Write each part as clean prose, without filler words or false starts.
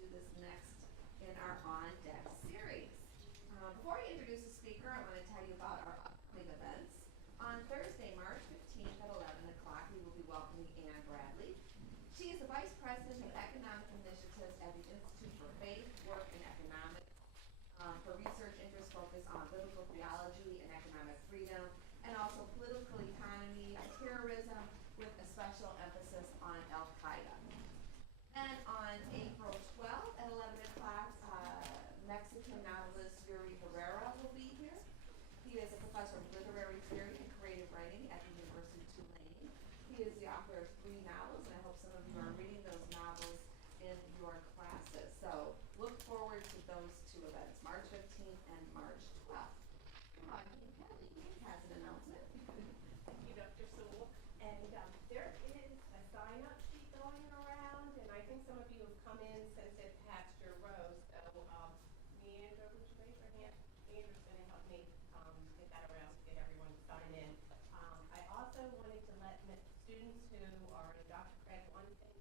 to this next in our On Deck series. Before I introduce the speaker, I want to tell you about our upcoming events. On Thursday, March 15th at 11 o'clock, we will be welcoming Ann Bradley. She is the Vice President of Economic Initiatives at the Institute for Faith, Work, and Economics. Her research interests focus on biblical theology and economic freedom, and also political economy, terrorism, with a special emphasis on Al-Qaeda. And on April 12th at 11 o'clock, Mexican novelist Yuri Herrera will be here. He is a professor of literary theory and creative writing at the University of Tulane. He is the author of 3 novels, and I hope some of you are reading those novels in your classes. So look forward to those 2 events, March 15th and March 12th. Come on, Kelly has an announcement. Thank you, Dr. Sewell. And there is a sign-up sheet going around, and I think some of you have come in since it passed your rows. So, Leandra, would you raise your hand? Leandra's going to help me get that around to get everyone to sign in. I also wanted to let students who are in Dr. Craig One-Thing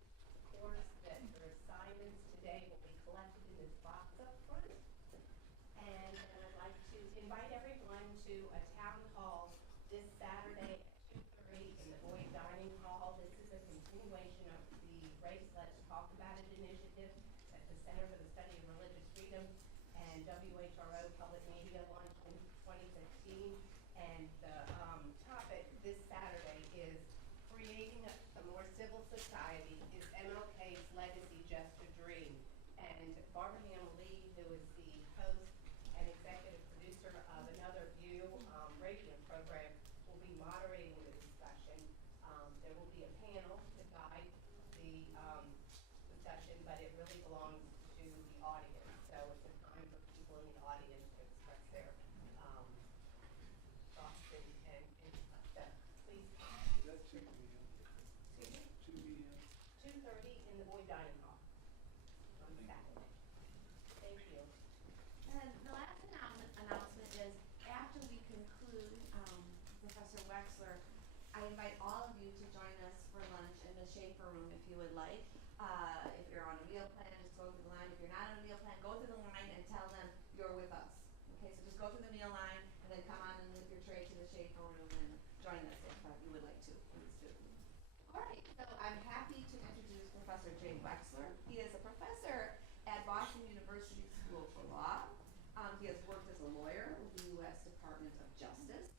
course that their assignments today will be collected in this box up front. And I'd like to invite everyone to a town hall this Saturday at 2:30 in the Boyd Dining Hall. This is a continuation of the Race Let's Talk About It initiative at the Center for the Study of Religious Freedom and WHRO Public Media launched in 2015. And the topic this Saturday is creating a more civil society. Is MLK's legacy just a dream? And Barbara Lee, who is the host and executive producer of Another View radio program, will be moderating the discussion. There will be a panel to guide the discussion, but it really belongs to the audience. So it's a time for people in the audience to express their thoughts and so please. Is that 2 p.m.? Excuse me? 2 p.m.? 2:30 in the Boyd Dining Hall on Saturday. Thank you. And the last announcement is, after we conclude Professor Wexler, I invite all of you to join us for lunch in the Schaefer Room if you would like. If you're on a meal plan, just go through the line. If you're not on a meal plan, go through the line and tell them you're with us. Okay, so just go through the meal line and then come on and with your tray to the Schaefer Room and join us if you would like to. Please do. All right, so I'm happy to introduce Professor Jay Wexler. He is a professor at Boston University School for Law. He has worked as a lawyer with the U.S. Department of Justice.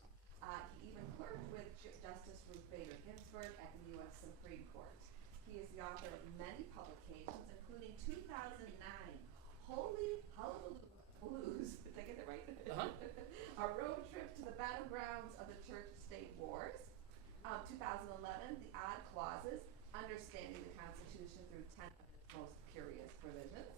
He even clerked with Justice Ruth Bader Ginsburg at the U.S. Supreme Court. He is the author of many publications, including 2009, Holy Hullabaloo Blues, did I get that right? A road trip to the battlegrounds of the church-state wars. 2011, The Odd Clauses, Understanding the Constitution Through 10 of its Most Curious Provisions.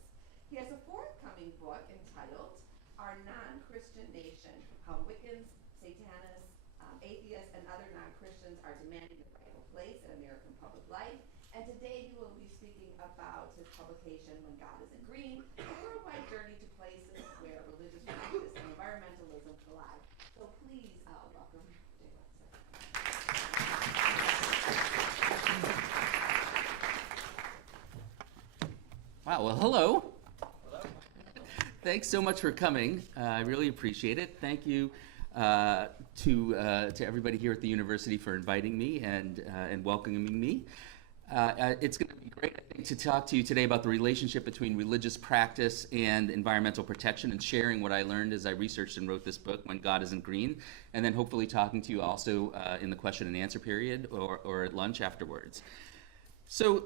He has a forthcoming book entitled Our Non-Christian Nation, How Wiccans, Satanists, Atheists, and Other Non-Christians Are Demanding a Rightful Place in American Public Life. And today he will be speaking about his publication, When God Isn't Green, a worldwide journey to places where religious practice and environmentalism collide. So please welcome Jay Wexler. Wow, well, hello. Hello. Thanks so much for coming. I really appreciate it. Thank you to everybody here at the university for inviting me and welcoming me. It's going to be great, I think, to talk to you today about the relationship between religious practice and environmental protection and sharing what I learned as I researched and wrote this book, When God Isn't Green, and then hopefully talking to you also in the question and answer period or at lunch afterwards. So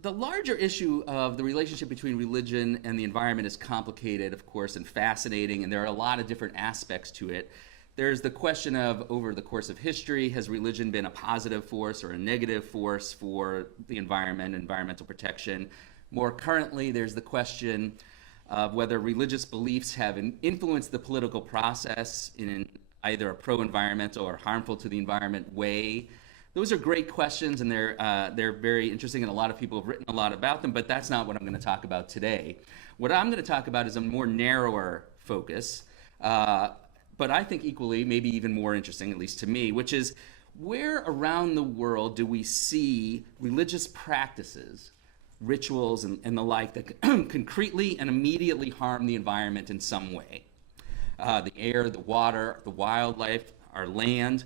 the larger issue of the relationship between religion and the environment is complicated, of course, and fascinating, and there are a lot of different aspects to it. There's the question of, over the course of history, has religion been a positive force or a negative force for the environment, environmental protection? More currently, there's the question of whether religious beliefs have influenced the political process in either a pro-environmental or harmful to the environment way. Those are great questions, and they're very interesting, and a lot of people have written a lot about them, but that's not what I'm going to talk about today. What I'm going to talk about is a more narrower focus, but I think equally, maybe even more interesting, at least to me, which is where around the world do we see religious practices rituals, and the like that concretely and immediately harm the environment in some way. The air, the water, the wildlife, our land,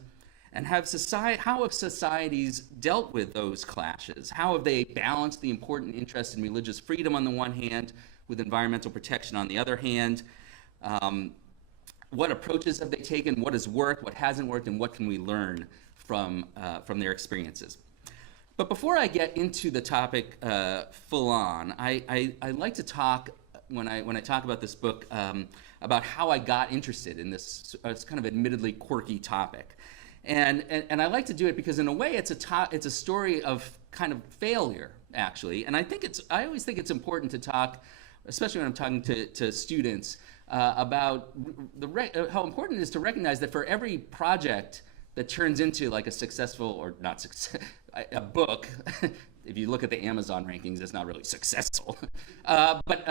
and how have societies dealt with those clashes? How have they balanced the important interest in religious freedom on the one hand with environmental protection on the other hand? What approaches have they taken? What has worked? What hasn't worked? And what can we learn from their experiences? But before I get into the topic full on, I like to talk, when I talk about this book, about how I got interested in this kind of admittedly quirky topic. And I like to do it because in a way it's a story of kind of failure, actually. And I always think it's important to talk, especially when I'm talking to students, about how important it is to recognize that for every project that turns into like a successful, or not success, a book, if you look at the Amazon rankings, it's not really successful. But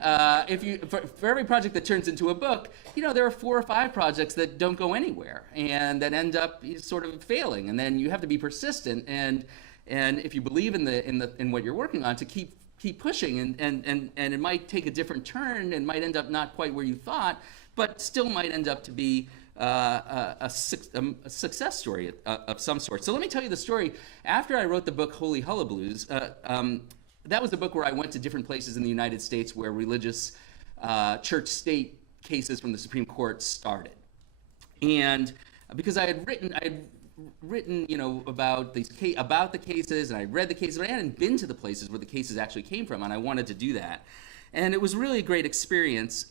for every project that turns into a book, there are 4 or 5 projects that don't go anywhere and that end up sort of failing. And then you have to be persistent, and if you believe in what you're working on, to keep pushing, and it might take a different turn and might end up not quite where you thought, but still might end up to be a success story of some sort. So let me tell you the story. After I wrote the book Holy Hullablues, that was the book where I went to different places in the United States where religious church-state cases from the Supreme Court started. And because I had written about the cases, and I read the cases, but I hadn't been to the places where the cases actually came from, and I wanted to do that. And it was really a great experience,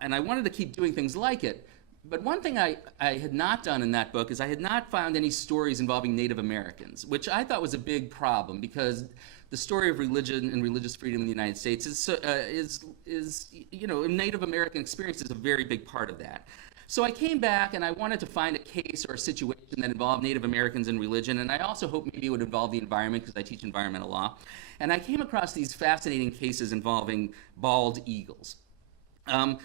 and I wanted to keep doing things like it. But one thing I had not done in that book is I had not found any stories involving Native Americans, which I thought was a big problem, because the story of religion and religious freedom in the United States is Native American experience is a very big part of that. So I came back and I wanted to find a case or a situation that involved Native Americans and religion, and I also hoped maybe it would involve the environment because I teach environmental law. And I came across these fascinating cases involving bald eagles. Many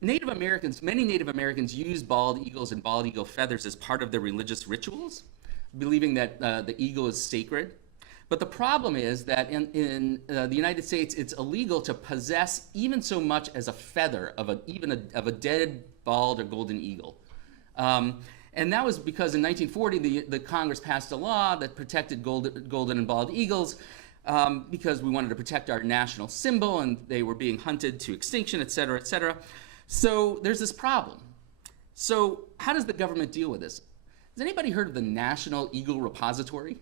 Native Americans use bald eagles and bald eagle feathers as part of their religious rituals, believing that the eagle is sacred. But the problem is that in the United States, it's illegal to possess even so much as a feather of a dead bald or golden eagle. And that was because in 1940, the Congress passed a law that protected golden and bald eagles, because we wanted to protect our national symbol, and they were being hunted to extinction, et cetera, et cetera. So there's this problem. So how does the government deal with this? Has anybody heard of the National Eagle Repository?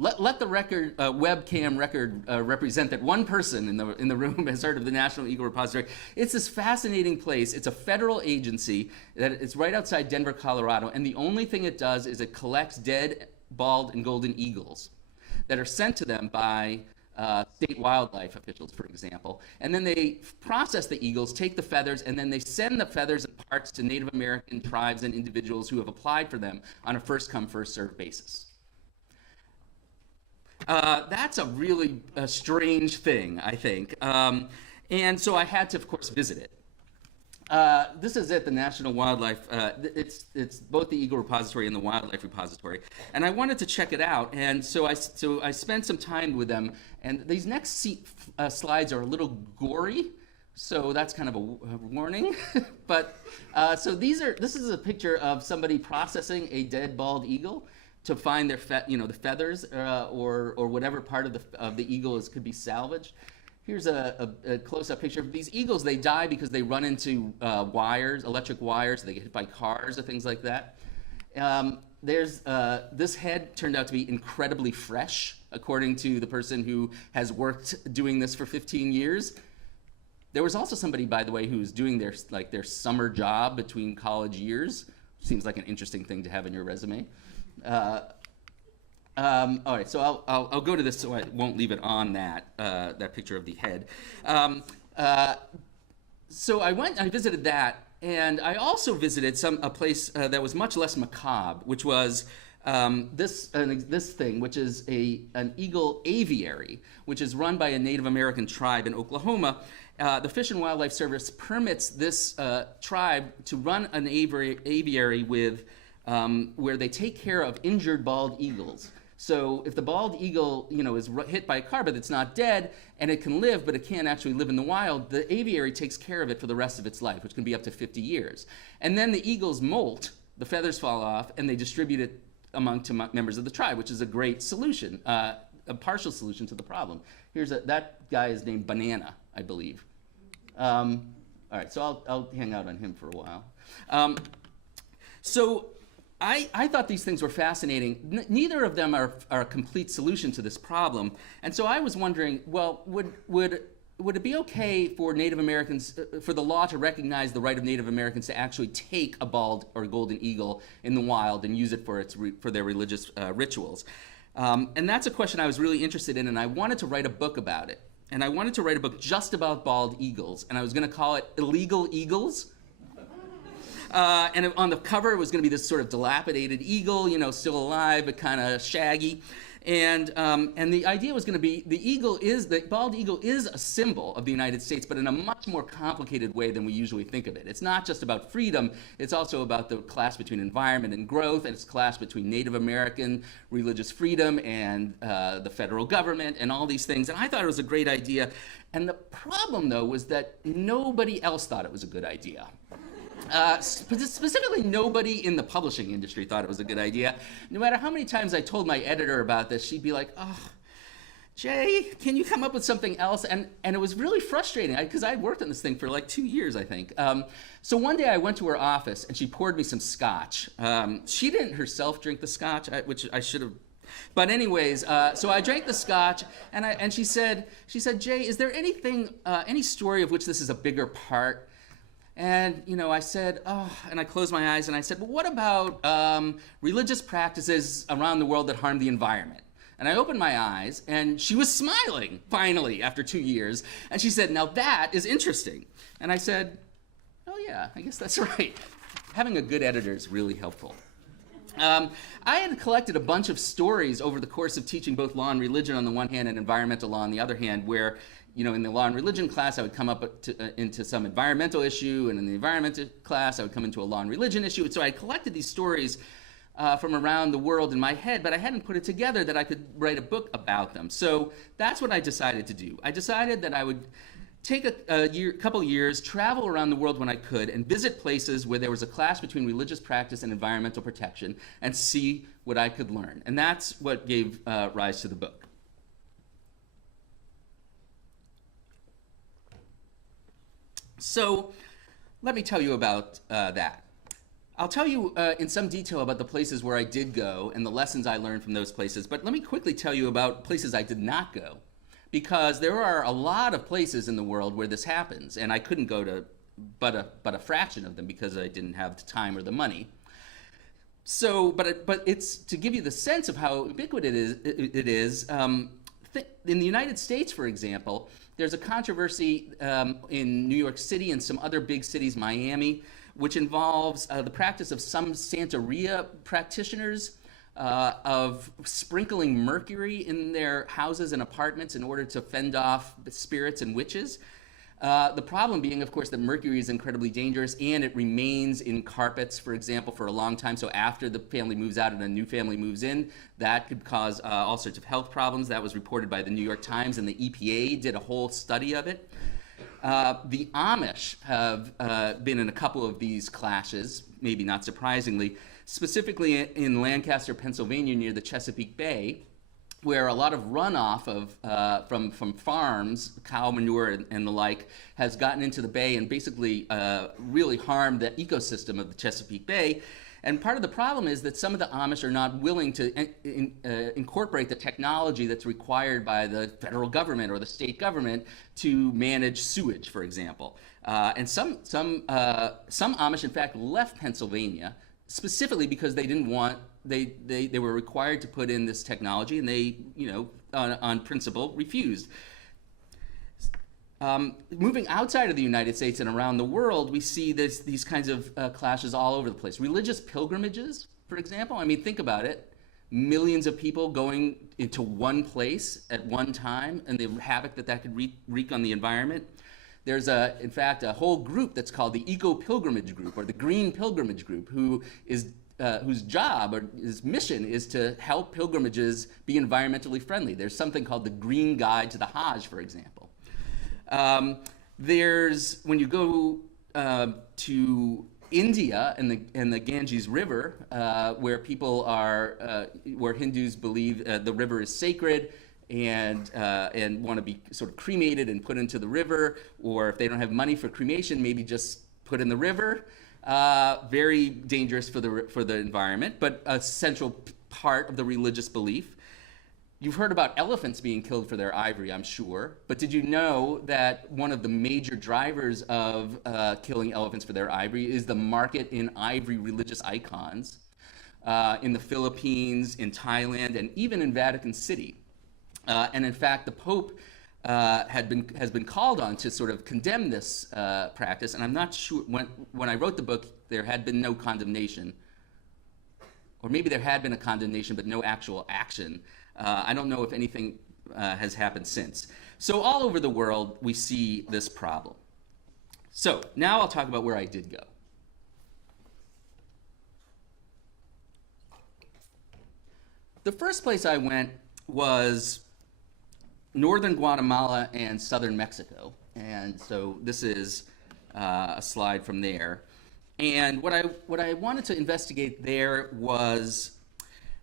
Let the webcam record represent that one person in the room has heard of the National Eagle Repository. It's this fascinating place. It's a federal agency it's right outside Denver, Colorado, and the only thing it does is it collects dead, bald, and golden eagles that are sent to them by state wildlife officials, for example. And then they process the eagles, take the feathers, and then they send the feathers and parts to Native American tribes and individuals who have applied for them on a first-come, first-served basis. That's a really strange thing, I think. And so I had to, of course, visit it. This is at the National Wildlife, it's both the Eagle Repository and the Wildlife Repository. And I wanted to check it out, and so I spent some time with them. And these next slides are a little gory, so that's kind of a warning. But so this is a picture of somebody processing a dead bald eagle to find their the feathers or whatever part of the eagle could be salvaged. Here's a close-up picture of these eagles. They die because they run into electric wires. They get hit by cars or things like that. This head turned out to be incredibly fresh, according to the person who has worked doing this for 15 years. There was also somebody, by the way, who was doing their summer job between college years. Seems like an interesting thing to have in your resume. All right, so I'll go to this, so I won't leave it on that picture of the head. So I visited that, and I also visited a place that was much less macabre, which was this thing, which is an eagle aviary, which is run by a Native American tribe in Oklahoma. The Fish and Wildlife Service permits this tribe to run an aviary with where they take care of injured bald eagles. So if the bald eagle, is hit by a car, but it's not dead, and it can live, but it can't actually live in the wild, the aviary takes care of it for the rest of its life, which can be up to 50 years. And then the eagles molt, the feathers fall off, and they distribute it among members of the tribe, which is a great solution, a partial solution to the problem. That guy is named Banana, I believe. All right, so I'll hang out on him for a while. So I thought these things were fascinating. Neither of them are a complete solution to this problem. And so I was wondering, well, would it be okay for Native Americans, for the law to recognize the right of Native Americans to actually take a bald or golden eagle in the wild and use it for their religious rituals? And that's a question I was really interested in, and I wanted to write a book about it. And I wanted to write a book just about bald eagles, and I was going to call it Illegal Eagles. And on the cover, it was going to be this sort of dilapidated eagle, still alive, but kind of shaggy. And the idea was going to be the bald eagle is a symbol of the United States, but in a much more complicated way than we usually think of it. It's not just about freedom, it's also about the clash between environment and growth, and it's clash between Native American religious freedom and the federal government and all these things. And I thought it was a great idea. And the problem, though, was that nobody else thought it was a good idea. Specifically, nobody in the publishing industry thought it was a good idea. No matter how many times I told my editor about this, she'd be like, "Oh, Jay, can you come up with something else?" And it was really frustrating because I'd worked on this thing for like 2 years, I think. So one day I went to her office and she poured me some scotch. She didn't herself drink the scotch, which I should have. But anyways, so I drank the scotch, and she said, "Jay, is there anything, any story of which this is a bigger part?" And, I said, and I closed my eyes and I said, "Well, what about religious practices around the world that harm the environment?" And I opened my eyes and she was smiling, finally, after 2 years. And she said, "Now that is interesting." And I said, "Oh yeah, I guess that's right." Having a good editor is really helpful. I had collected a bunch of stories over the course of teaching both law and religion on the one hand and environmental law on the other hand, where in the law and religion class, I would come up into some environmental issue, and in the environmental class, I would come into a law and religion issue. And so I collected these stories from around the world in my head, but I hadn't put it together that I could write a book about them. So that's what I decided to do. I decided that I would take a couple years, travel around the world when I could, and visit places where there was a clash between religious practice and environmental protection, and see what I could learn. And that's what gave rise to the book. So let me tell you about that. I'll tell you in some detail about the places where I did go and the lessons I learned from those places, but let me quickly tell you about places I did not go, because there are a lot of places in the world where this happens, and I couldn't go to but a fraction of them because I didn't have the time or the money. So, but it's to give you the sense of how ubiquitous it is. In the United States, for example, there's a controversy in New York City and some other big cities, Miami, which involves the practice of some Santeria practitioners of sprinkling mercury in their houses and apartments in order to fend off spirits and witches. The problem being, of course, that mercury is incredibly dangerous, and it remains in carpets, for example, for a long time. So after the family moves out and a new family moves in, that could cause all sorts of health problems. That was reported by the New York Times, and the EPA did a whole study of it. The Amish have been in a couple of these clashes, maybe not surprisingly, specifically in Lancaster, Pennsylvania, near the Chesapeake Bay, where a lot of runoff from farms, cow manure and the like, has gotten into the bay and basically really harmed the ecosystem of the Chesapeake Bay. And part of the problem is that some of the Amish are not willing to incorporate the technology that's required by the federal government or the state government to manage sewage, for example. And some Amish, in fact, left Pennsylvania specifically because they didn't want, they were required to put in this technology, and they, on principle, refused. Moving outside of the United States and around the world, we see these kinds of clashes all over the place. Religious pilgrimages, for example, I mean, think about it. Millions of people going into one place at one time, and the havoc that could wreak on the environment. There's, in fact, a whole group that's called the Eco-Pilgrimage Group, or the Green Pilgrimage Group, who is whose job or his mission is to help pilgrimages be environmentally friendly. There's something called the Green Guide to the Hajj, for example. When you go to India and the Ganges River, where people are, where Hindus believe the river is sacred and want to be sort of cremated and put into the river, or if they don't have money for cremation, maybe just put in the river. Very dangerous for the environment, but a central part of the religious belief. You've heard about elephants being killed for their ivory, I'm sure, but did you know that one of the major drivers of killing elephants for their ivory is the market in ivory religious icons in the Philippines, in Thailand, and even in Vatican City? And in fact, the Pope has been called on to sort of condemn this practice, and I'm not sure, when I wrote the book, there had been no condemnation, or maybe there had been a condemnation, but no actual action. I don't know if anything has happened since. So all over the world, we see this problem. So now I'll talk about where I did go. The first place I went was northern Guatemala and southern Mexico. And so this is a slide from there. And what I wanted to investigate there was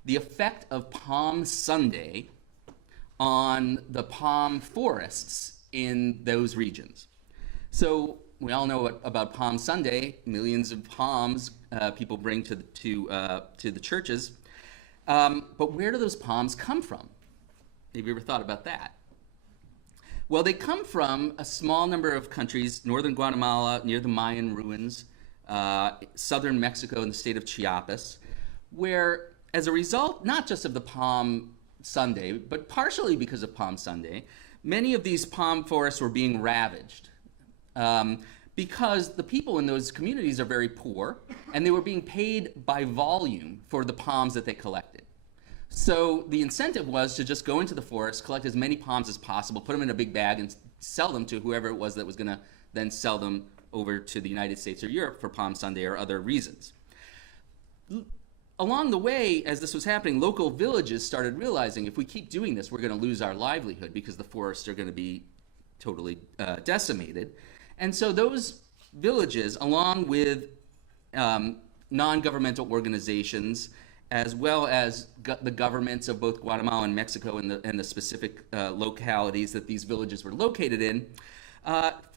the effect of Palm Sunday on the palm forests in those regions. So we all know about Palm Sunday, millions of palms people bring to the churches. But where do those palms come from? Have you ever thought about that? Well, they come from a small number of countries, northern Guatemala near the Mayan ruins, southern Mexico in the state of Chiapas, where as a result, not just of the Palm Sunday, but partially because of Palm Sunday, many of these palm forests were being ravaged because the people in those communities are very poor, and they were being paid by volume for the palms that they collected. So the incentive was to just go into the forest, collect as many palms as possible, put them in a big bag, and sell them to whoever it was that was going to then sell them over to the United States or Europe for Palm Sunday or other reasons. Along the way, as this was happening, local villages started realizing if we keep doing this, we're going to lose our livelihood because the forests are going to be totally decimated. And so those villages, along with non-governmental organizations, as well as the governments of both Guatemala and Mexico and the specific localities that these villages were located in,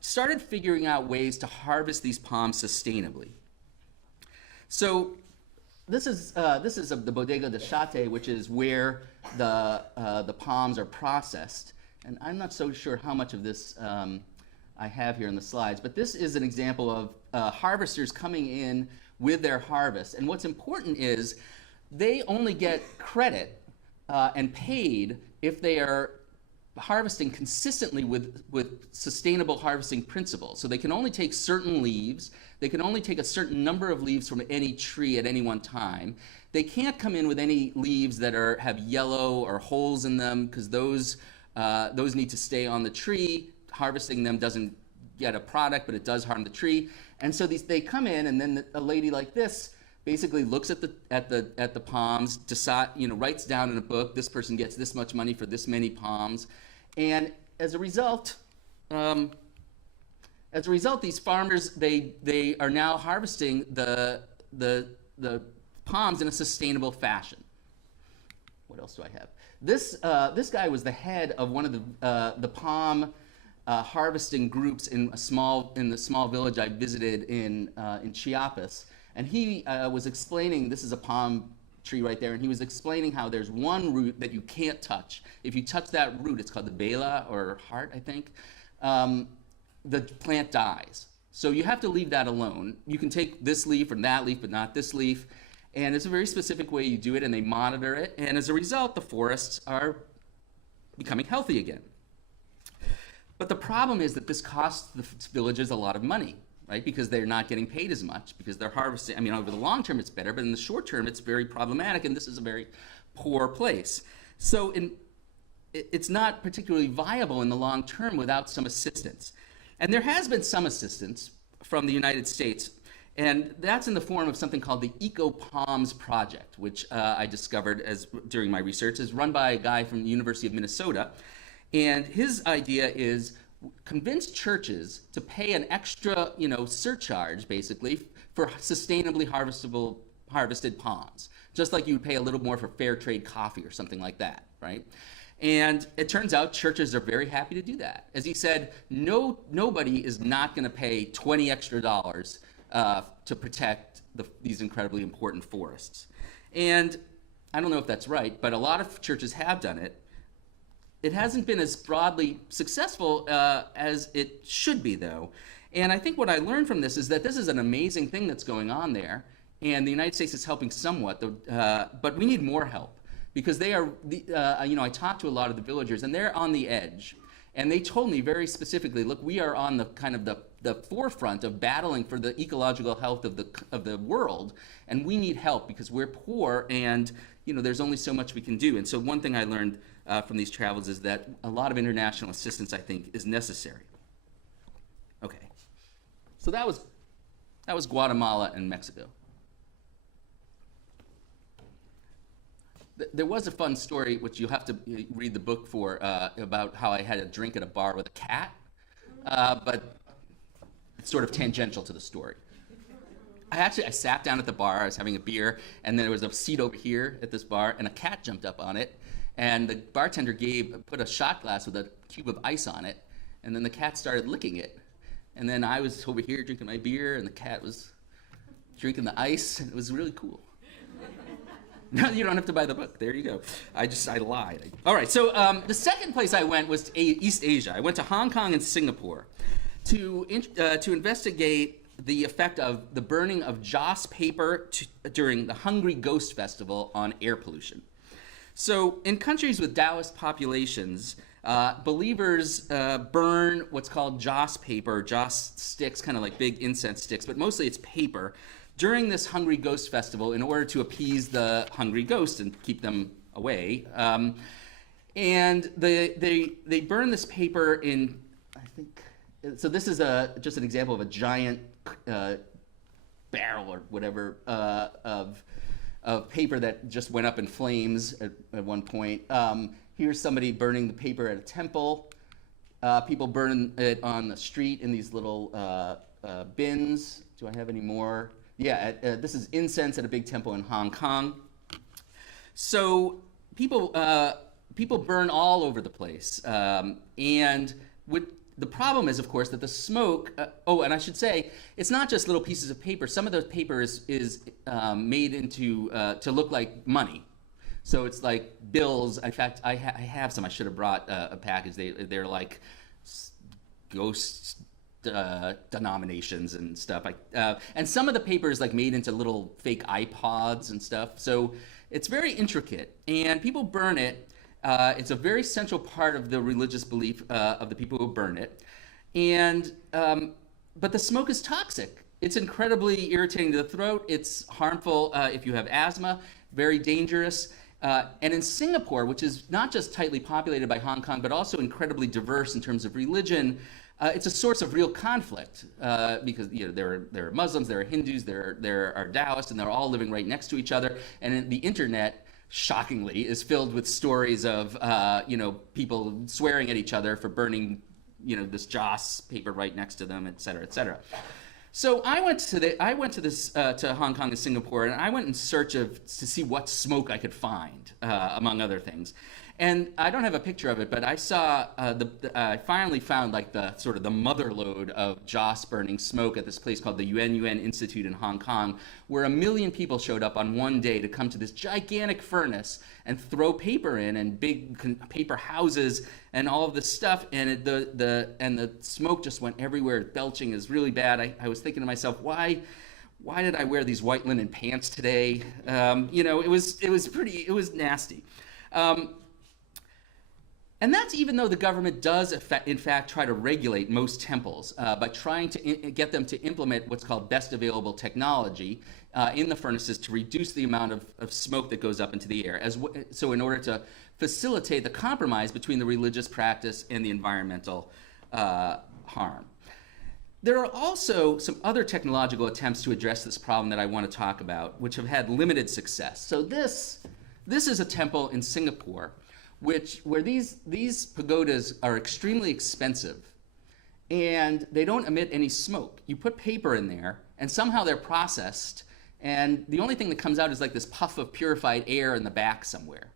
started figuring out ways to harvest these palms sustainably. So this is the Bodega de Chate, which is where the palms are processed. And I'm not so sure how much of this I have here in the slides, but this is an example of harvesters coming in with their harvest. And what's important is they only get credit and paid if they are harvesting consistently with sustainable harvesting principles. So they can only take certain leaves. They can only take a certain number of leaves from any tree at any one time. They can't come in with any leaves that have yellow or holes in them, because those need to stay on the tree. Harvesting them doesn't get a product, but it does harm the tree. And so they come in, and then a lady like this basically looks at the palms, writes down in a book, this person gets this much money for this many palms, and as a result, these farmers they are now harvesting the palms in a sustainable fashion. What else do I have? This guy was the head of one of the palm harvesting groups in the small village I visited in Chiapas. And he was explaining, this is a palm tree right there, and he was explaining how there's one root that you can't touch. If you touch that root, it's called the bela, or heart, I think, the plant dies. So you have to leave that alone. You can take this leaf or that leaf, but not this leaf. And it's a very specific way you do it, and they monitor it. And as a result, the forests are becoming healthy again. But the problem is that this costs the villages a lot of money, right? Because they're not getting paid as much because they're harvesting. I mean, over the long term, it's better, but in the short term, it's very problematic, and this is a very poor place. So it's not particularly viable in the long term without some assistance. And there has been some assistance from the United States. And that's in the form of something called the EcoPalms project, which I discovered during my research is run by a guy from the University of Minnesota. And his idea is convince churches to pay an extra, surcharge, basically, for sustainably harvested palms, just like you would pay a little more for fair trade coffee or something like that, right? And it turns out churches are very happy to do that. As he said, nobody is not going to pay $20 extra to protect these incredibly important forests. And I don't know if that's right, but a lot of churches have done it. It hasn't been as broadly successful as it should be, though. And I think what I learned from this is that this is an amazing thing that's going on there, and the United States is helping somewhat, but we need more help, because they are, I talked to a lot of the villagers, and they're on the edge. And they told me very specifically, look, we are on the kind of the forefront of battling for the ecological health of the world, and we need help because we're poor, and there's only so much we can do. And so one thing I learned from these travels is that a lot of international assistance, I think, is necessary. Okay, so that was Guatemala and Mexico. There was a fun story, which you'll have to read the book for, about how I had a drink at a bar with a cat, but it's sort of tangential to the story. I sat down at the bar, I was having a beer, and then there was a seat over here at this bar, and a cat jumped up on it, and the bartender put a shot glass with a cube of ice on it, and then the cat started licking it. And then I was over here drinking my beer, and the cat was drinking the ice, and it was really cool. No, you don't have to buy the book. There you go. I lied. All right, so the second place I went was to East Asia. I went to Hong Kong and Singapore to investigate the effect of the burning of joss paper during the Hungry Ghost Festival on air pollution. So in countries with Taoist populations, believers burn what's called joss paper, joss sticks, kind of like big incense sticks, but mostly it's paper, during this Hungry Ghost Festival in order to appease the hungry ghosts and keep them away. And they burn this paper in, I think, so this is just an example of a giant barrel or whatever of paper that just went up in flames at one point. Here's somebody burning the paper at a temple. People burn it on the street in these little bins. Do I have any more? Yeah, this is incense at a big temple in Hong Kong. So people burn all over the place. And the problem is, of course, that the smoke, and I should say, it's not just little pieces of paper. Some of the paper is made into, to look like money. So it's like bills. In fact, I have some. I should have brought a package. They're like ghosts denominations and stuff. And some of the paper is like made into little fake iPods and stuff. So it's very intricate, and people burn it. It's a very central part of the religious belief of the people who burn it. And but the smoke is toxic. It's incredibly irritating to the throat. It's harmful if you have asthma, very dangerous. And in Singapore, which is not just tightly populated by Hong Kong, but also incredibly diverse in terms of religion, it's a source of real conflict because there are Muslims, there are Hindus, there are Taoists, and they're all living right next to each other. And the internet, shockingly, is filled with stories of people swearing at each other for burning this joss paper right next to them, et cetera, et cetera. So I went to Hong Kong and Singapore, and I went in search to see what smoke I could find, among other things. And I don't have a picture of it, but I saw I finally found like the sort of the mother lode of joss burning smoke at this place called the Yuan Institute in Hong Kong, where 1 million people showed up on one day to come to this gigantic furnace and throw paper in, and big paper houses and all of this stuff, and the smoke just went everywhere. Belching is really bad. I was thinking to myself, why did I wear these white linen pants today? It was nasty. And that's even though the government does, in fact, try to regulate most temples by trying to get them to implement what's called best available technology in the furnaces to reduce the amount of smoke that goes up into the air. So in order to facilitate the compromise between the religious practice and the environmental harm. There are also some other technological attempts to address this problem that I want to talk about, which have had limited success. So this is a temple in Singapore, where these pagodas are extremely expensive, and they don't emit any smoke. You put paper in there, and somehow they're processed, and the only thing that comes out is like this puff of purified air in the back somewhere.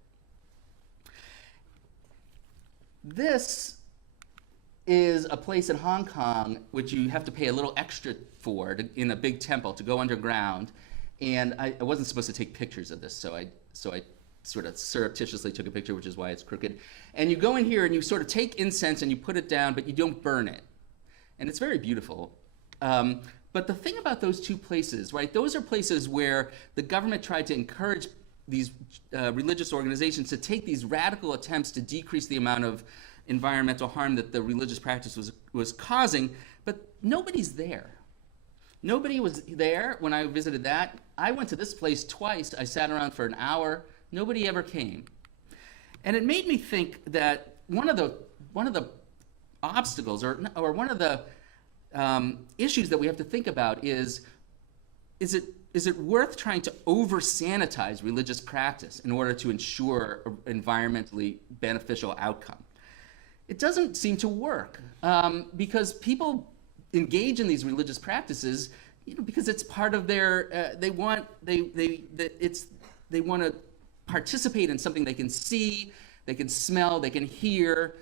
This is a place in Hong Kong which you have to pay a little extra for in a big temple to go underground. And I wasn't supposed to take pictures of this, so I sort of surreptitiously took a picture, which is why it's crooked. And you go in here and you sort of take incense and you put it down, but you don't burn it. And it's very beautiful. But the thing about those two places, right, those are places where the government tried to encourage these religious organizations to take these radical attempts to decrease the amount of environmental harm that the religious practice was causing, but nobody's there. Nobody was there when I visited that. I went to this place twice. I sat around for an hour. Nobody ever came. And it made me think that one of the obstacles or one of the issues that we have to think about is it worth trying to over-sanitize religious practice in order to ensure an environmentally beneficial outcome? It doesn't seem to work because people engage in these religious practices, because it's part of their. They want to participate in something they can see, they can smell, they can hear,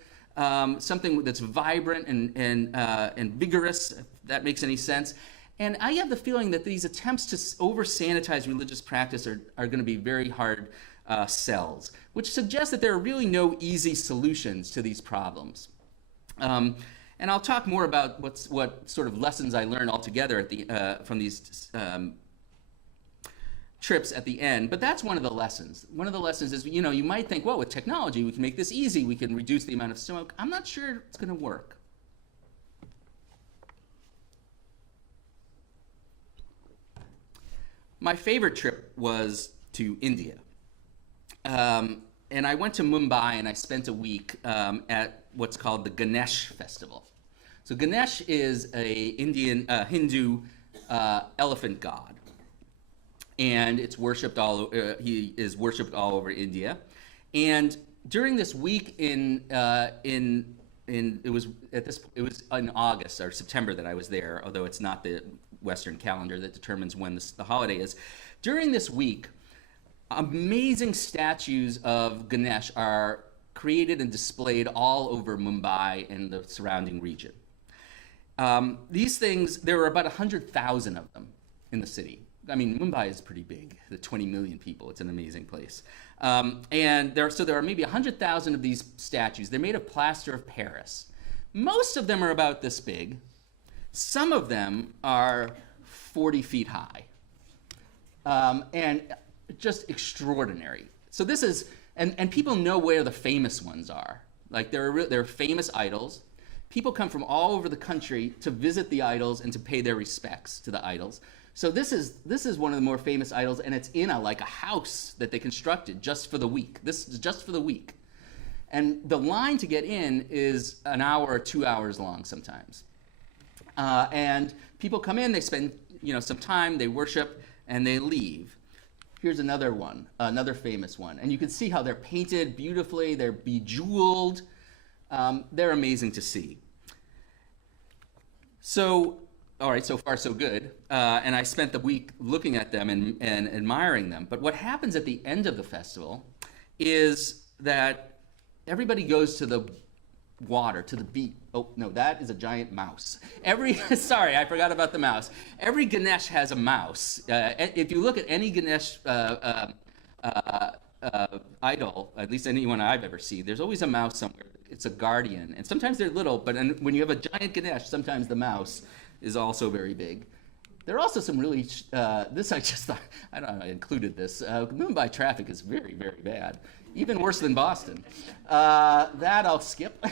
something that's vibrant and vigorous. If that makes any sense. And I have the feeling that these attempts to over-sanitize religious practice are going to be very hard sells, which suggests that there are really no easy solutions to these problems. And I'll talk more about what sort of lessons I learned altogether from these trips at the end. But that's one of the lessons. One of the lessons is, you might think, well, with technology, we can make this easy. We can reduce the amount of smoke. I'm not sure it's going to work. My favorite trip was to India. And I went to Mumbai and I spent a week at what's called the Ganesh Festival. So Ganesh is a Hindu elephant god. And it's worshipped he is worshipped all over India. And during this week it was in August or September that I was there, although it's not the Western calendar that determines when the holiday is. During this week, amazing statues of Ganesh are created and displayed all over Mumbai and the surrounding region. These things, there are about 100,000 of them in the city. I mean, Mumbai is pretty big, the 20 million people. It's an amazing place. And there are maybe 100,000 of these statues. They're made of plaster of Paris. Most of them are about this big. Some of them are 40 feet high. And just extraordinary. So this is, and people know where the famous ones are. Like there are famous idols. People come from all over the country to visit the idols and to pay their respects to the idols. So this is one of the more famous idols, and it's in a house that they constructed just for the week. This is just for the week. And the line to get in is an hour or 2 hours long sometimes. And people come in, they spend some time, they worship, and they leave. Here's another one, another famous one. And you can see how they're painted beautifully, they're bejeweled. They're amazing to see. So, all right, so far so good. And I spent the week looking at them and admiring them. But what happens at the end of the festival is that everybody goes to the water, to the beach. Oh, no, that is a giant mouse. Sorry, I forgot about the mouse. Every Ganesh has a mouse. If you look at any Ganesh idol, at least anyone I've ever seen, there's always a mouse somewhere. It's a guardian. And sometimes they're little, but when you have a giant Ganesh, sometimes the mouse is also very big. There are also some really, this I just thought, I don't know, I included this. Mumbai traffic is very, very bad. Even worse than Boston. That I'll skip.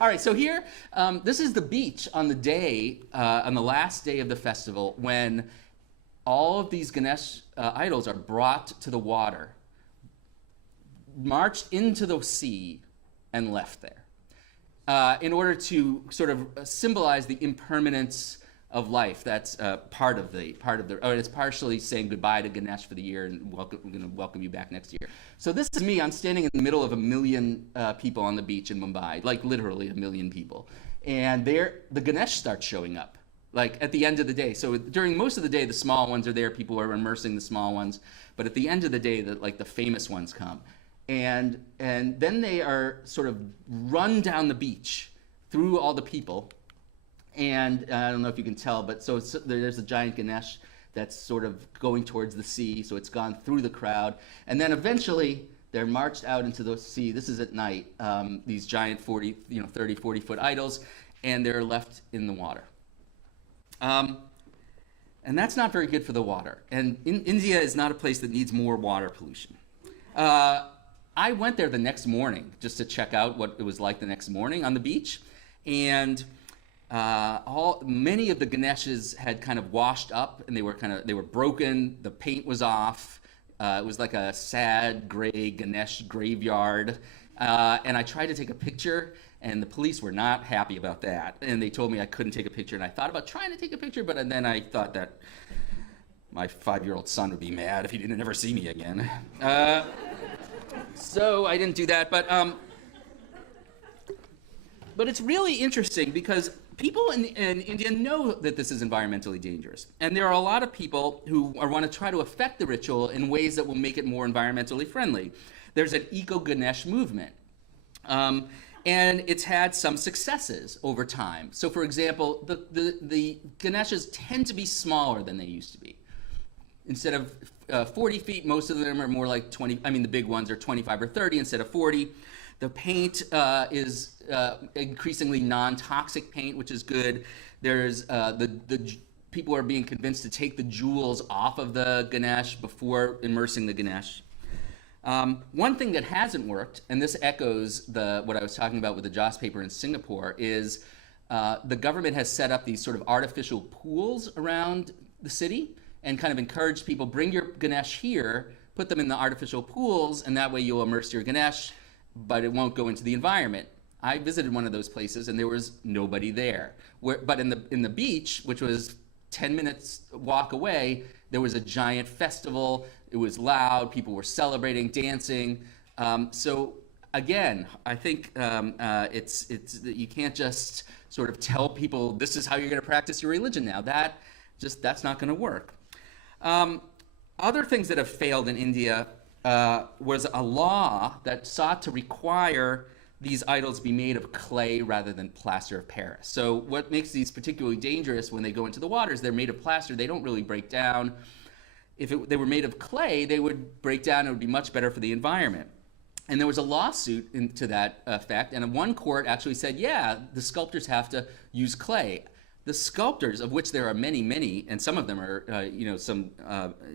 All right, so here, this is the beach on the last day of the festival, when all of these Ganesh idols are brought to the water, marched into the sea, and left there. in order to sort of symbolize the impermanence of life. That's part of the, or it's partially saying goodbye to Ganesh for the year and we're going to welcome you back next year. So this is me. I'm standing in the middle of 1 million people on the beach in Mumbai, like literally 1 million people. And the Ganesh starts showing up, like at the end of the day. So during most of the day, the small ones are there. People are immersing the small ones. But at the end of the day, the famous ones come. And then they are sort of run down the beach through all the people. And I don't know if you can tell, but so there's a giant Ganesh that's sort of going towards the sea. So it's gone through the crowd. And then eventually they're marched out into the sea. This is at night, these giant 30, 40-foot idols, and they're left in the water. And that's not very good for the water. And India is not a place that needs more water pollution. I went there the next morning just to check out what it was like the next morning on the beach. And many of the Ganeshas had kind of washed up, and they were broken. The paint was off. It was like a sad gray Ganesh graveyard. And I tried to take a picture, and the police were not happy about that. And they told me I couldn't take a picture. And I thought about trying to take a picture, but then I thought that my 5-year-old son would be mad if he didn't ever see me again. So I didn't do that. But it's really interesting because people in India know that this is environmentally dangerous. And there are a lot of people who want to try to affect the ritual in ways that will make it more environmentally friendly. There's an eco-Ganesh movement. And it's had some successes over time. So for example, the Ganeshas tend to be smaller than they used to be. Instead of 40 feet, most of them are more like 20, the big ones are 25 or 30 instead of 40. The paint is increasingly non-toxic paint, which is good. There's the people are being convinced to take the jewels off of the Ganesh before immersing the Ganesh. One thing that hasn't worked, and this echoes what I was talking about with the Joss paper in Singapore, is the government has set up these sort of artificial pools around the city and kind of encouraged people, bring your Ganesh here, put them in the artificial pools, and that way you'll immerse your Ganesh, but it won't go into the environment. I visited one of those places and there was nobody there. But in the beach, which was 10 minutes walk away, there was a giant festival. It was loud. People were celebrating, dancing. So again, I think you can't just sort of tell people this is how you're going to practice your religion now. That's not going to work. Other things that have failed in India was a law that sought to require these idols be made of clay rather than plaster of Paris. So what makes these particularly dangerous when they go into the water is they're made of plaster. They don't really break down. If they were made of clay, they would break down. It would be much better for the environment. And there was a lawsuit to that effect. And one court actually said, yeah, the sculptors have to use clay. The sculptors, of which there are many, many, and some of them are some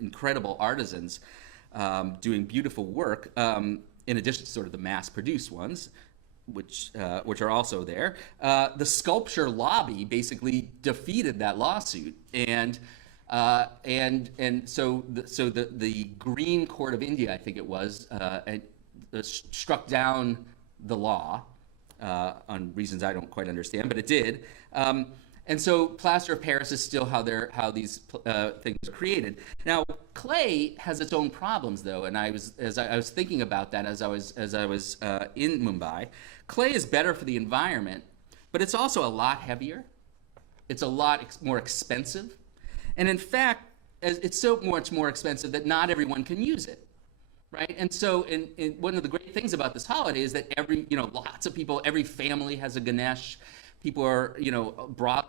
incredible artisans doing beautiful work, in addition to sort of the mass-produced ones, which are also there. The sculpture lobby basically defeated that lawsuit, and so the Green Court of India, I think it was, struck down the law on reasons I don't quite understand, but it did. And so plaster of Paris is still how these things are created. Now, clay has its own problems, though, and I was thinking about that as I was in Mumbai. Clay is better for the environment, but it's also a lot heavier. It's a lot more expensive, and in fact, it's so much more expensive that not everyone can use it, right? And so, one of the great things about this holiday is that lots of people, every family has a Ganesh. People are,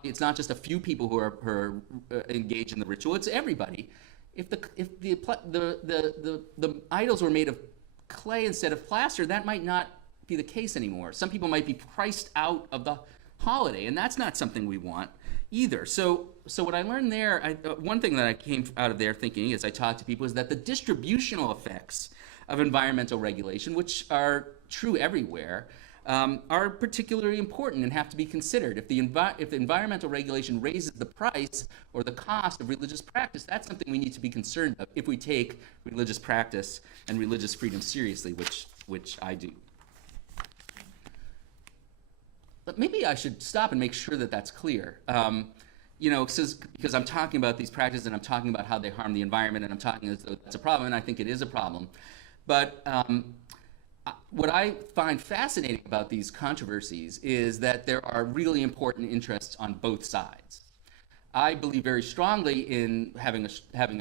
it's not just a few people who are engaged in the ritual, it's everybody. If the idols were made of clay instead of plaster, that might not be the case anymore. Some people might be priced out of the holiday, and that's not something we want either. So what I learned there, one thing that I came out of there thinking as I talked to people is that the distributional effects of environmental regulation, which are true everywhere, are particularly important and have to be considered. If the environmental regulation raises the price or the cost of religious practice, that's something we need to be concerned of if we take religious practice and religious freedom seriously, which I do. but maybe I should stop and make sure that that's clear. Because I'm talking about these practices and I'm talking about how they harm the environment and I'm talking as though that's a problem, and I think it is a problem. But what I find fascinating about these controversies is that there are really important interests on both sides. I believe very strongly in having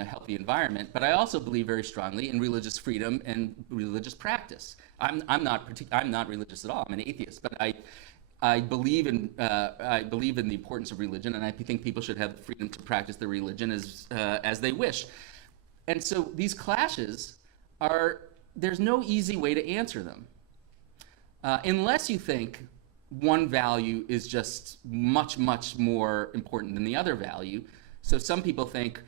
a healthy environment, but I also believe very strongly in religious freedom and religious practice. I'm not religious at all. I'm an atheist, but I believe in the importance of religion, and I think people should have the freedom to practice their religion as they wish. And so these clashes there's no easy way to answer them, unless you think one value is just much, much more important than the other value. So some people think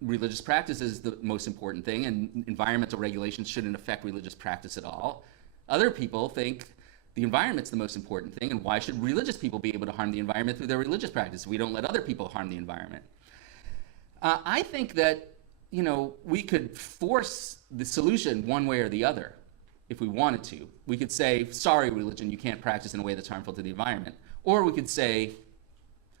religious practice is the most important thing and environmental regulations shouldn't affect religious practice at all. Other people think the environment's the most important thing, and why should religious people be able to harm the environment through their religious practice? We don't let other people harm the environment. I think that we could force the solution one way or the other. If we wanted to, we could say, sorry, religion, you can't practice in a way that's harmful to the environment. Or we could say,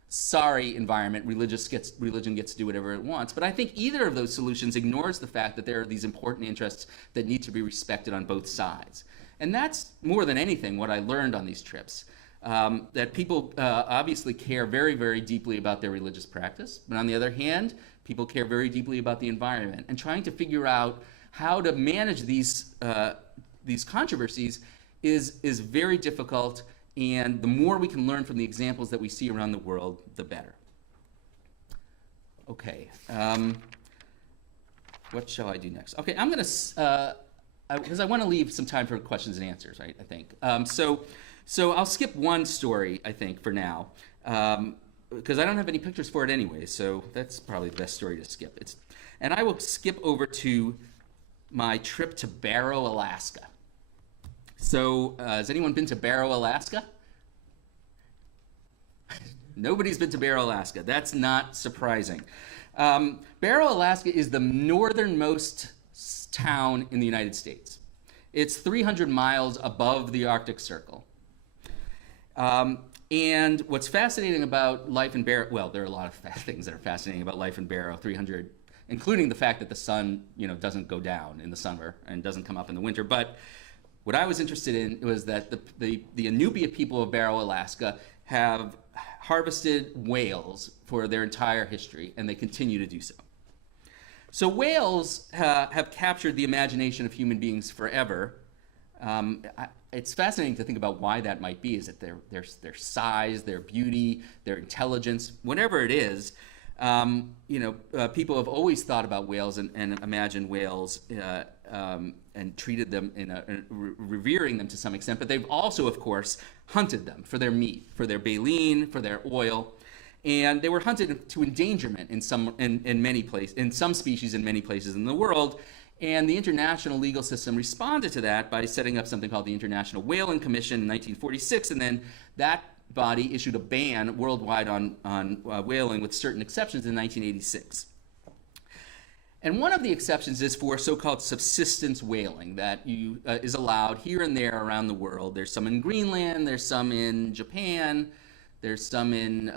sorry, environment, religion gets to do whatever it wants. But I think either of those solutions ignores the fact that there are these important interests that need to be respected on both sides. And that's more than anything what I learned on these trips. That people obviously care very, very deeply about their religious practice. But on the other hand, people care very deeply about the environment. And trying to figure out how to manage these controversies is very difficult, and the more we can learn from the examples that we see around the world, the better. Okay, what shall I do next? Okay, I'm going to, because I want to leave some time for questions and answers, right, I think. So I'll skip one story, I think, for now, because I don't have any pictures for it anyway, so that's probably the best story to skip. And I will skip over to my trip to Barrow, Alaska. So, has anyone been to Barrow, Alaska? Nobody's been to Barrow, Alaska. That's not surprising. Barrow, Alaska is the northernmost town in the United States. It's 300 miles above the Arctic Circle. And what's fascinating about life in Barrow, well, there are a lot of things that are fascinating about life in Barrow, 300, including the fact that the sun, doesn't go down in the summer and doesn't come up in the winter. But what I was interested in was that the Inupiat people of Barrow, Alaska, have harvested whales for their entire history, and they continue to do so. So whales have captured the imagination of human beings forever. It's fascinating to think about why that might be. Is it their size, their beauty, their intelligence, whatever it is? People have always thought about whales and imagined whales and treated them revering them to some extent, but they've also, of course, hunted them for their meat, for their baleen, for their oil, and they were hunted to endangerment in some species in many places in the world. And the international legal system responded to that by setting up something called the International Whaling Commission in 1946, and then that body issued a ban worldwide on whaling with certain exceptions in 1986. And one of the exceptions is for so-called subsistence whaling that is allowed here and there around the world. There's some in Greenland, there's some in Japan, there's some in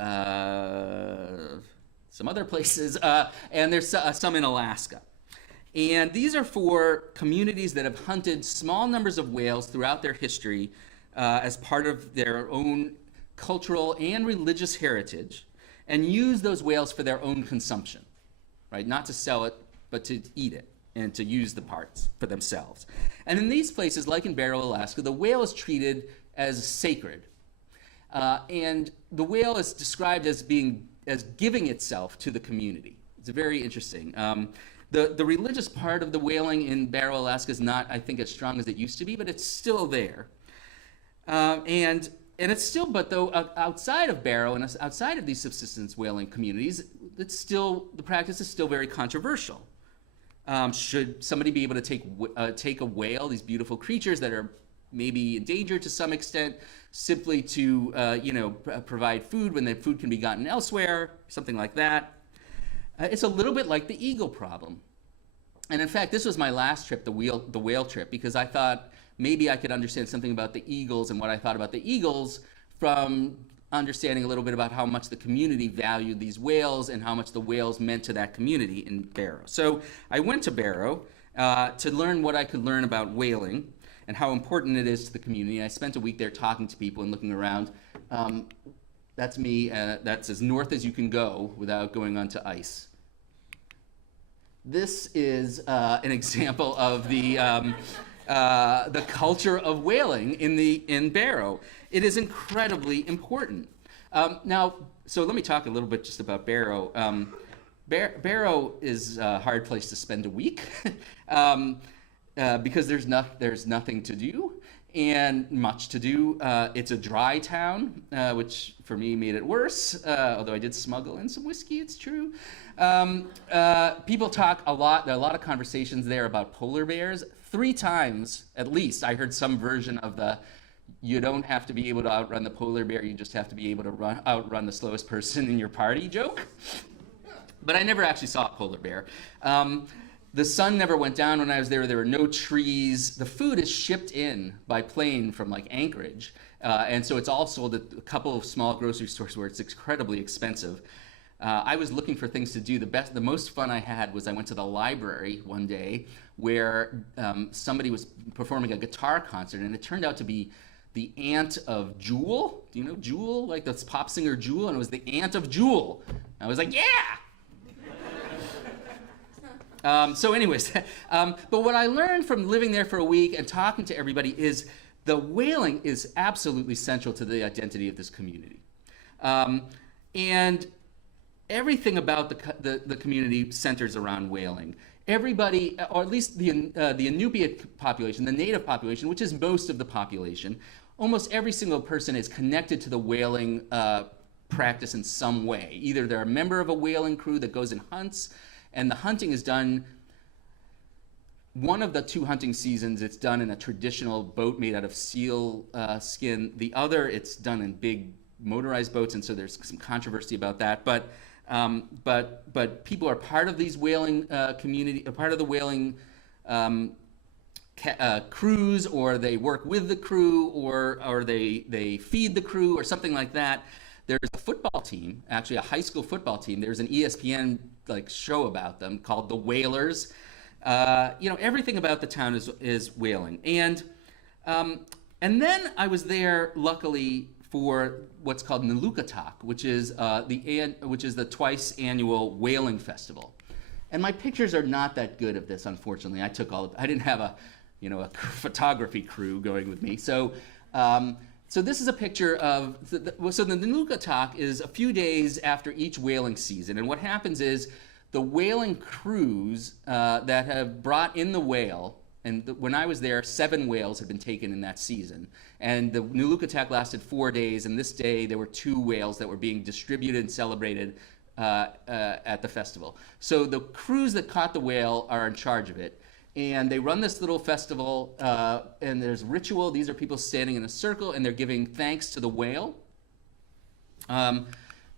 some other places, and there's some in Alaska. And these are for communities that have hunted small numbers of whales throughout their history as part of their own cultural and religious heritage, and use those whales for their own consumption, right? Not to sell it, but to eat it and to use the parts for themselves. And in these places, like in Barrow, Alaska, the whale is treated as sacred. And the whale is described as giving itself to the community. It's very interesting. The religious part of the whaling in Barrow, Alaska is not, I think, as strong as it used to be, but it's still there. And it's still, but though outside of Barrow and outside of these subsistence whaling communities, the practice is still very controversial. Should somebody be able to take a whale, these beautiful creatures that are maybe endangered to some extent, simply to provide food when the food can be gotten elsewhere, something like that? It's a little bit like the eagle problem. And in fact, this was my last trip, the whale trip, because I thought maybe I could understand something about the eagles and what I thought about the eagles from understanding a little bit about how much the community valued these whales and how much the whales meant to that community in Barrow. So I went to Barrow to learn what I could learn about whaling and how important it is to the community. I spent a week there talking to people and looking around. That's me. That's as north as you can go without going onto ice. This is an example of the culture of whaling in Barrow. It is incredibly important. Now, so let me talk a little bit just about Barrow. Barrow is a hard place to spend a week because there's nothing to do and much to do. It's a dry town, which for me made it worse, although I did smuggle in some whiskey, it's true. People talk a lot, there are a lot of conversations there about polar bears. 3 times, at least, I heard some version of the, you don't have to be able to outrun the polar bear, you just have to be able to outrun the slowest person in your party joke. But I never actually saw a polar bear. The sun never went down when I was there. There were no trees. The food is shipped in by plane from like Anchorage. And so it's all sold at a couple of small grocery stores where it's incredibly expensive. I was looking for things to do. The most fun I had was I went to the library one day where somebody was performing a guitar concert, and it turned out to be the aunt of Jewel. Do you know Jewel? Like the pop singer Jewel? And it was the aunt of Jewel. I was like, yeah! So anyways, but what I learned from living there for a week and talking to everybody is the whaling is absolutely central to the identity of this community. And everything about the community centers around whaling. Everybody, or at least the Inupiat population, the native population, which is most of the population, almost every single person is connected to the whaling practice in some way. Either they're a member of a whaling crew that goes and hunts, and the hunting is done, one of the 2 hunting seasons, it's done in a traditional boat made out of seal skin. The other, it's done in big motorized boats, and so there's some controversy about that. But people are part of these whaling community, a part of the whaling crews, or they work with the crew, or they feed the crew, or something like that. There's a football team, actually a high school football team. There's an ESPN show about them called The Whalers. Everything about the town is whaling. And then I was there, luckily, for what's called Nalukataq, which is the twice annual whaling festival. And my pictures are not that good of this, unfortunately. I didn't have a photography crew going with me. So this is a picture of, so the Nalukataq is a few days after each whaling season. And what happens is the whaling crews that have brought in the whale, and when I was there, 7 whales had been taken in that season. And the Nalukataq lasted 4 days, and this day there were 2 whales that were being distributed and celebrated at the festival. So the crews that caught the whale are in charge of it. And they run this little festival, and there's ritual. These are people standing in a circle, and they're giving thanks to the whale.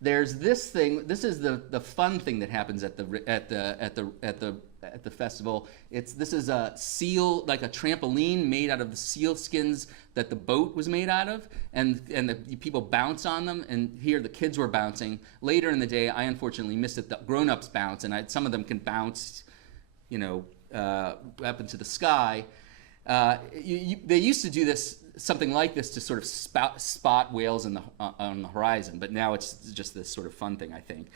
There's this thing. This is the fun thing that happens at the festival. This is a seal, like a trampoline made out of the seal skins that the boat was made out of, and the people bounce on them. And here the kids were bouncing. Later in the day, I unfortunately missed it. The grown-ups bounce, and some of them can bounce, up into the sky. They used to do something like this to sort of spot whales on the horizon, but now it's just this sort of fun thing, I think.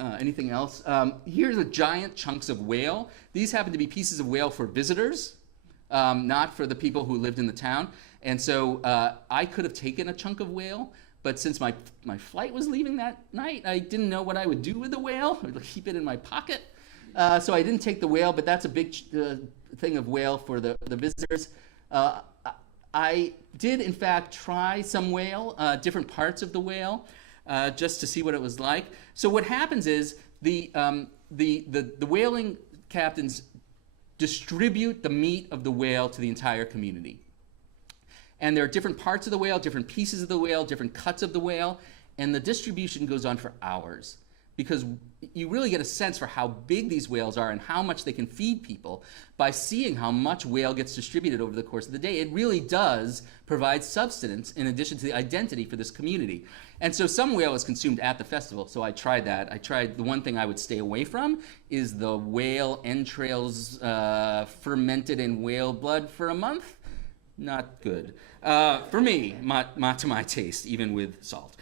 Anything else? Here's the giant chunks of whale. These happen to be pieces of whale for visitors, not for the people who lived in the town. And so I could have taken a chunk of whale, but since my flight was leaving that night, I didn't know what I would do with the whale. I'd keep it in my pocket. So I didn't take the whale, but that's a big thing of whale for the visitors. I did, in fact, try some whale, different parts of the whale, just to see what it was like. So what happens is the whaling captains distribute the meat of the whale to the entire community. And there are different parts of the whale, different pieces of the whale, different cuts of the whale, and the distribution goes on for hours. because you really get a sense for how big these whales are and how much they can feed people by seeing how much whale gets distributed over the course of the day. It really does provide subsistence in addition to the identity for this community. And so some whale is consumed at the festival, so I tried that. The one thing I would stay away from is the whale entrails fermented in whale blood for a month. Not good. For me, not to my taste, even with salt.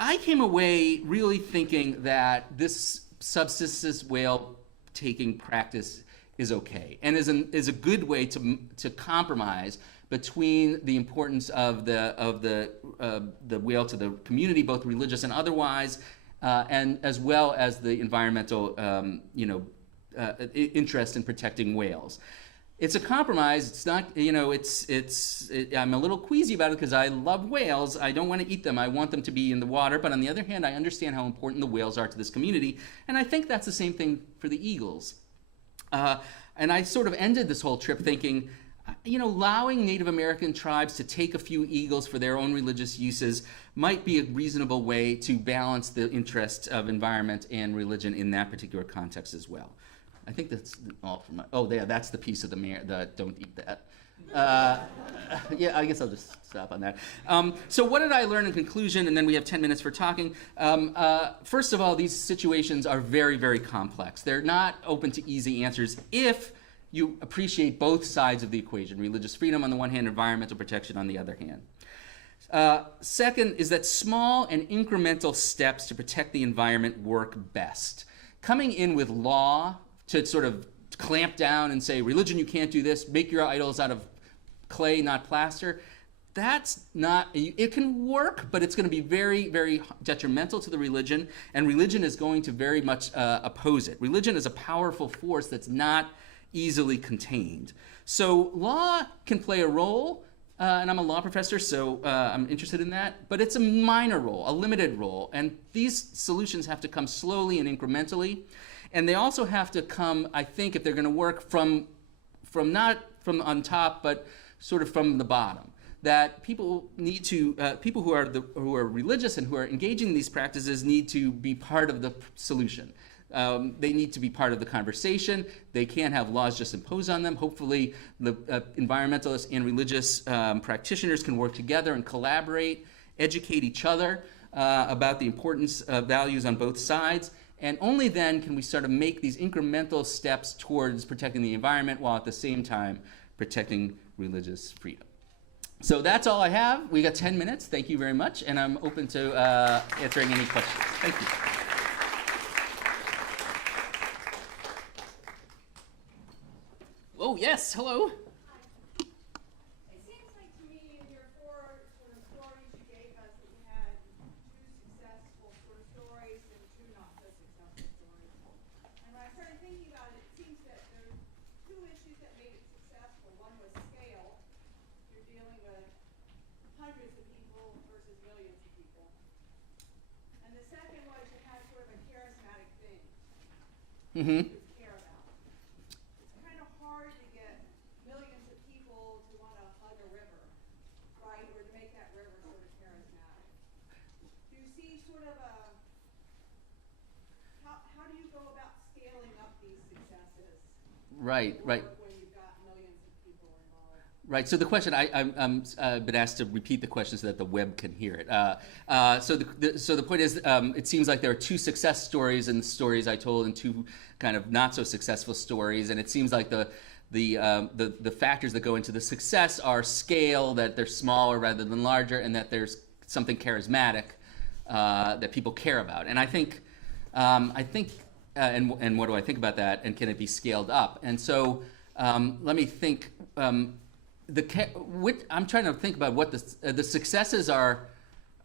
I came away really thinking that this subsistence whale taking practice is okay and is a good way to compromise between the importance of the whale to the community, both religious and otherwise, and as well as the environmental interest in protecting whales. It's a compromise. It's not, I'm a little queasy about it because I love whales. I don't want to eat them. I want them to be in the water. But on the other hand, I understand how important the whales are to this community. And I think that's the same thing for the eagles. And I sort of ended this whole trip thinking, allowing Native American tribes to take a few eagles for their own religious uses might be a reasonable way to balance the interests of environment and religion in that particular context as well. I think that's all from that's the piece of the mayor that don't eat that. Yeah, I guess I'll just stop on that. So what did I learn in conclusion? And then we have 10 minutes for talking. First of all, these situations are very, very complex. They're not open to easy answers if you appreciate both sides of the equation, religious freedom on the one hand, environmental protection on the other hand. Second is that small and incremental steps to protect the environment work best. Coming in with law to sort of clamp down and say, religion, you can't do this, make your idols out of clay, not plaster, that's not, it can work, but it's going to be very, very detrimental to the religion, and religion is going to very much oppose it. Religion is a powerful force that's not easily contained. So law can play a role, and I'm a law professor, so I'm interested in that, but it's a minor role, a limited role, and these solutions have to come slowly and incrementally. And they also have to come, I think, if they're going to work from not from on top, but sort of from the bottom. That people need to, people who are religious and who are engaging in these practices need to be part of the solution. They need to be part of the conversation. They can't have laws just imposed on them. Hopefully, the environmentalists and religious practitioners can work together and collaborate, educate each other about the importance of values on both sides. And only then can we start to make these incremental steps towards protecting the environment while at the same time protecting religious freedom. So that's all I have. We got 10 minutes. Thank you very much. And I'm open to answering any questions. Thank you. Oh, yes. Hello. It seems like to me in your four sort of stories you gave us that you had two successful sort of stories and two not so successful stories. And when I started thinking about it, it seems that there's two issues that made it successful. One was scale. You're dealing with hundreds of people versus millions of people. And the second was you had sort of a charismatic thing. Mm-hmm. Care about. It's kind of hard to get millions of people to want to hug a river, right? Or to make that river sort of charismatic. Do you see sort of a, how do you go about scaling up these successes? Right. When you've got millions of people involved? Right. So the question, I'm been asked to repeat the question so that the web can hear it. So the point is, it seems like there are two success stories and stories I told, and two kind of not so successful stories, and it seems like the factors that go into the success are scale, that they're smaller rather than larger, and that there's something charismatic that people care about. And I think, and what do I think about that? And can it be scaled up? And so let me think. I'm trying to think about what the successes are.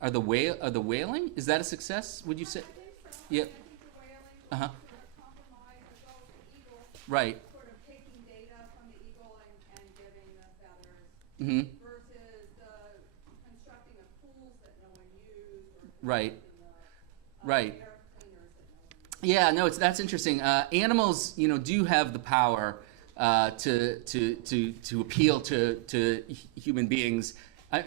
Are the whaling? Is that a success? Would you say? I think so. Yeah. I think the whaling Uh-huh. sort of compromise as well as the eagle. Right. Sort of taking data from the eagle and giving the feathers. Mm-hmm. Versus the constructing of pools that no one used, or Right. constructing Right. air cleaners that no one used. Yeah, no, that's interesting. Animals, do have the power to appeal to human beings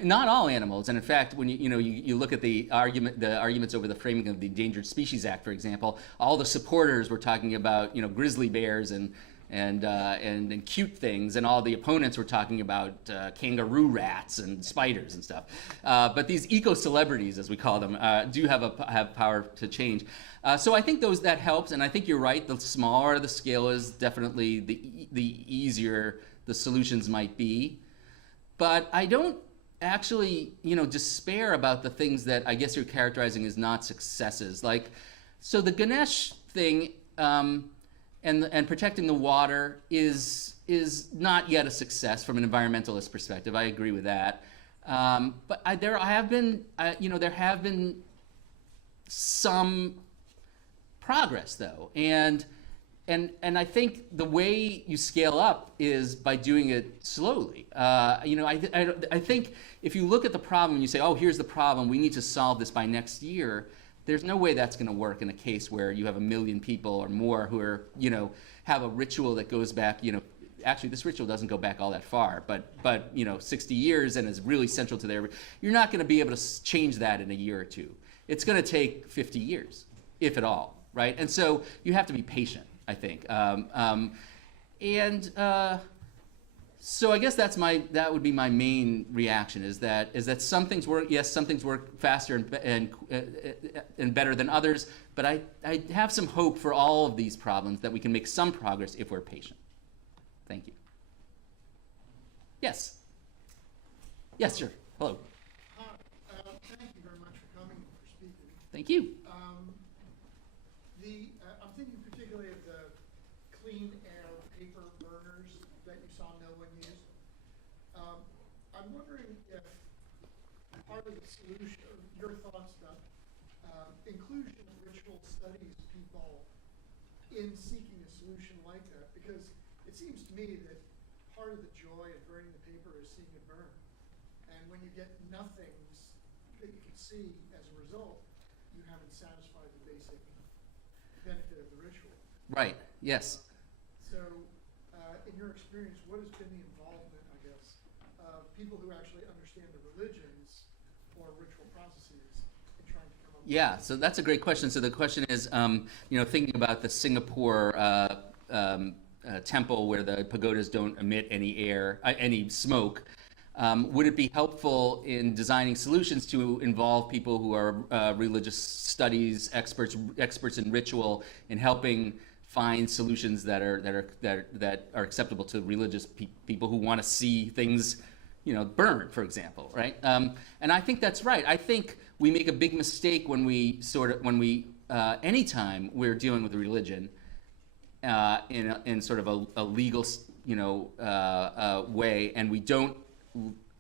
Not all animals, and in fact, when you look at the arguments over the framing of the Endangered Species Act, for example, all the supporters were talking about grizzly bears and cute things, and all the opponents were talking about kangaroo rats and spiders and stuff. But these eco-celebrities, as we call them, do have power to change. So I think that helps, and I think you're right. The smaller the scale is, definitely the easier the solutions might be. But I don't actually, despair about the things that I guess you're characterizing as not successes. So the Ganesh thing and protecting the water is not yet a success from an environmentalist perspective. I agree with that. But there have been some progress, though, and I think the way you scale up is by doing it slowly. I think if you look at the problem and you say, oh, here's the problem, we need to solve this by next year, there's no way that's going to work in a case where you have 1 million people or more who are, have a ritual that goes back, actually this ritual doesn't go back all that far, but 60 years and is really central to their, you're not going to be able to change that in a year or two. It's going to take 50 years, if at all, right? And so you have to be patient, I think. So I guess that would be my main reaction, is that some things work. Yes, some things work faster and better than others. But I have some hope for all of these problems that we can make some progress if we're patient. Thank you. Yes. Yes, sir. Hello. Thank you very much for coming and for speaking. Thank you. I'm thinking particularly of the clean air paper burners that you saw no one used. I'm wondering if part of the solution, or your thoughts about inclusion of ritual studies people in seeking a solution like that, because it seems to me that part of the joy of burning the paper is seeing it burn. And when you get nothings that you can see as a result, you haven't satisfied the basic benefit of the ritual. Right. Yes. So, in your experience, what has been the involvement, I guess, of people who actually understand the religions or ritual processes in trying to come up with? Yeah. So that's a great question. So the question is, thinking about the Singapore temple where the pagodas don't emit any smoke. Would it be helpful in designing solutions to involve people who are religious studies experts in ritual, in helping find solutions that are acceptable to religious people who want to see things, burn, for example, right? And I think that's right. I think we make a big mistake when anytime we're dealing with religion in sort of a legal, way, and we don't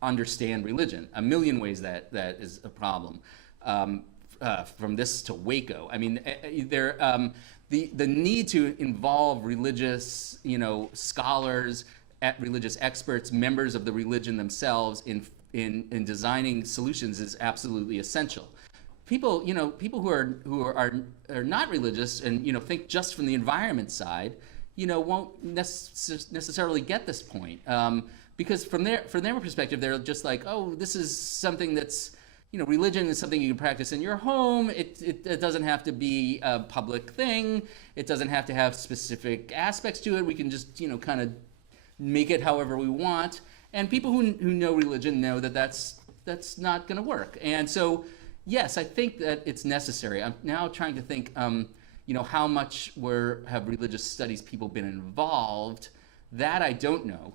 understand religion. A million ways that is a problem. From this to Waco. I mean, the need to involve religious, scholars, religious experts, members of the religion themselves in designing solutions is absolutely essential. People who are not religious and think just from the environment side, won't necessarily get this point. Because from their perspective, they're just like, oh, this is something that's, religion is something you can practice in your home. It doesn't have to be a public thing. It doesn't have to have specific aspects to it. We can just, kind of make it however we want. And people who know religion know that that's not going to work. And so, yes, I think that it's necessary. I'm now trying to think, how much have religious studies people been involved. That I don't know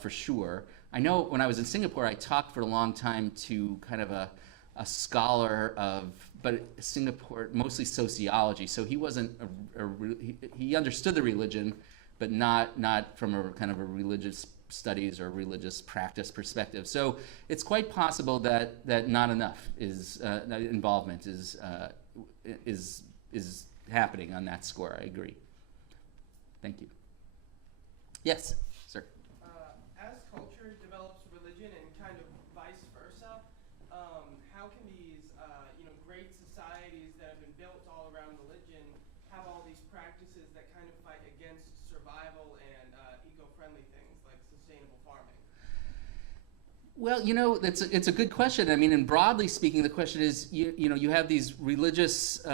for sure. I know when I was in Singapore, I talked for a long time to kind of a scholar but Singapore, mostly sociology. So he wasn't he understood the religion, but not from a kind of a religious studies or religious practice perspective. So it's quite possible that not enough involvement is happening on that score. I agree. Thank you. Yes, sir. As culture develops religion and kind of vice versa, how can these great societies that have been built all around religion have all these practices that kind of fight against survival and eco-friendly things like sustainable farming? Well, it's a good question. I mean, and broadly speaking, the question is, you have these religious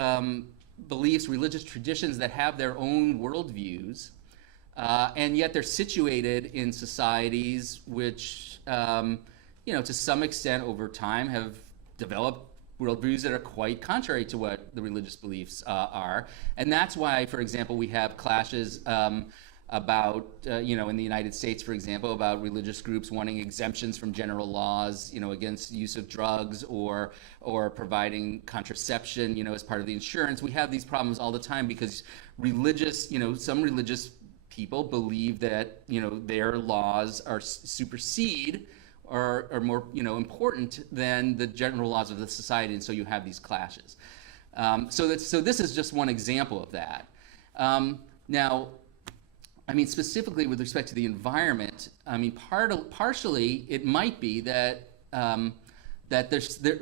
beliefs, religious traditions that have their own worldviews, and yet they're situated in societies which, to some extent over time have developed worldviews that are quite contrary to what the religious beliefs are. And that's why, for example, we have clashes about, in the United States, for example, about religious groups wanting exemptions from general laws, against use of drugs or providing contraception, as part of the insurance. We have these problems all the time because some religious people believe that, their laws are supersede or are more, important than the general laws of the society, and so you have these clashes. So this is just one example of that. Now, I mean, specifically with respect to the environment, I mean, partially it might be that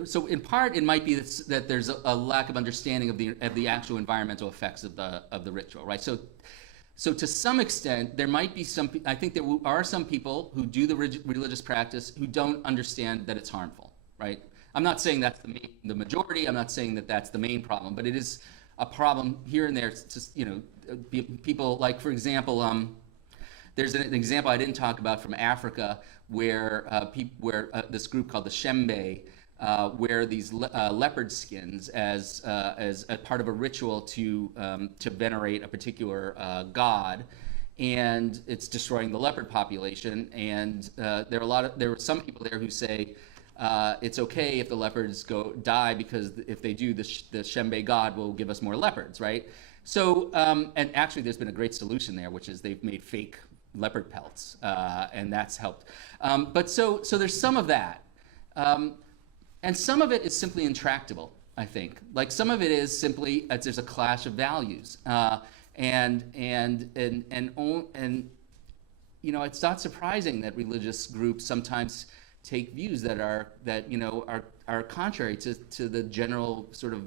so in part it might be that there's a lack of understanding of the actual environmental effects of the ritual, right? So to some extent, there might be I think there are some people who do the religious practice who don't understand that it's harmful, right? I'm not saying that's the majority. I'm not saying that that's the main problem, but it is a problem here and there. It's just, people, like, for example, there's an example I didn't talk about from Africa where this group called the Shembe wear these leopard skins as a part of a ritual to venerate a particular god, and it's destroying the leopard population. And there were some people there who say it's okay if the leopards die because if they do, the Shembe god will give us more leopards, right? So, and actually there's been a great solution there, which is they've made fake leopard pelts, and that's helped. But so there's some of that. And some of it is simply intractable, I think. Like, some of it is simply there's a clash of values, and it's not surprising that religious groups sometimes take views that are contrary to the general sort of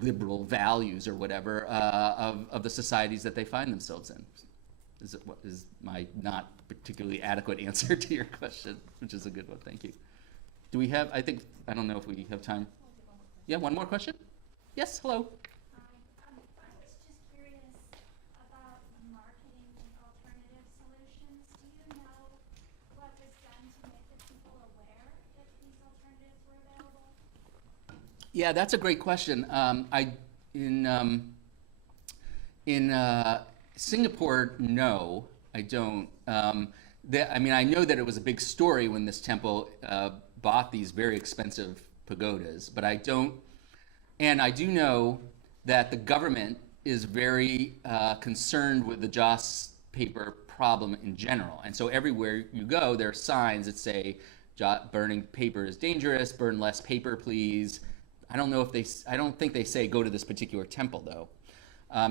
liberal values or whatever of the societies that they find themselves in. What is my not particularly adequate answer to your question, which is a good one. Thank you. Do we have, I don't know if we have time. Yeah, one more question? Yes, hello. I was just curious about marketing alternative solutions. Do you know what was done to make the people aware that these alternatives were available? Yeah, that's a great question. In Singapore, no, I don't. I know that it was a big story when this temple bought these very expensive pagodas, but I don't. And I do know that the government is very concerned with the joss paper problem in general. And so everywhere you go, there are signs that say, burning paper is dangerous, burn less paper, please. I don't think they say go to this particular temple, though.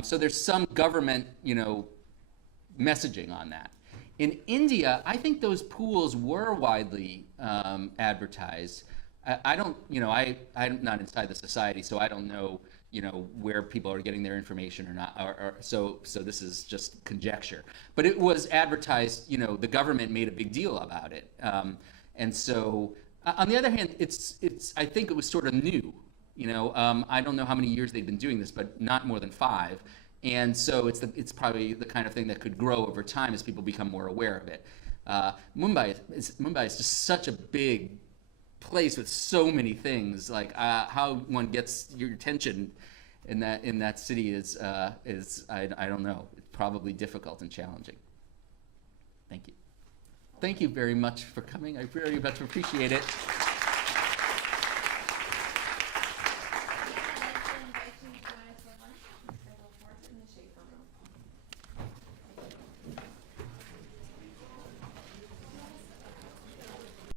So there's some government, messaging on that. In India, I think those pools were widely advertised. I'm not inside the society, so I don't know, where people are getting their information or not. So this is just conjecture. But it was advertised. The government made a big deal about it. And so, on the other hand, I think it was sort of new. I don't know how many years they've been doing this, but not more than 5. And so it's probably the kind of thing that could grow over time as people become more aware of it. Mumbai is just such a big place with so many things. Like how one gets your attention in that city is I don't know. It's probably difficult and challenging. Thank you. Thank you very much for coming. I very much appreciate it.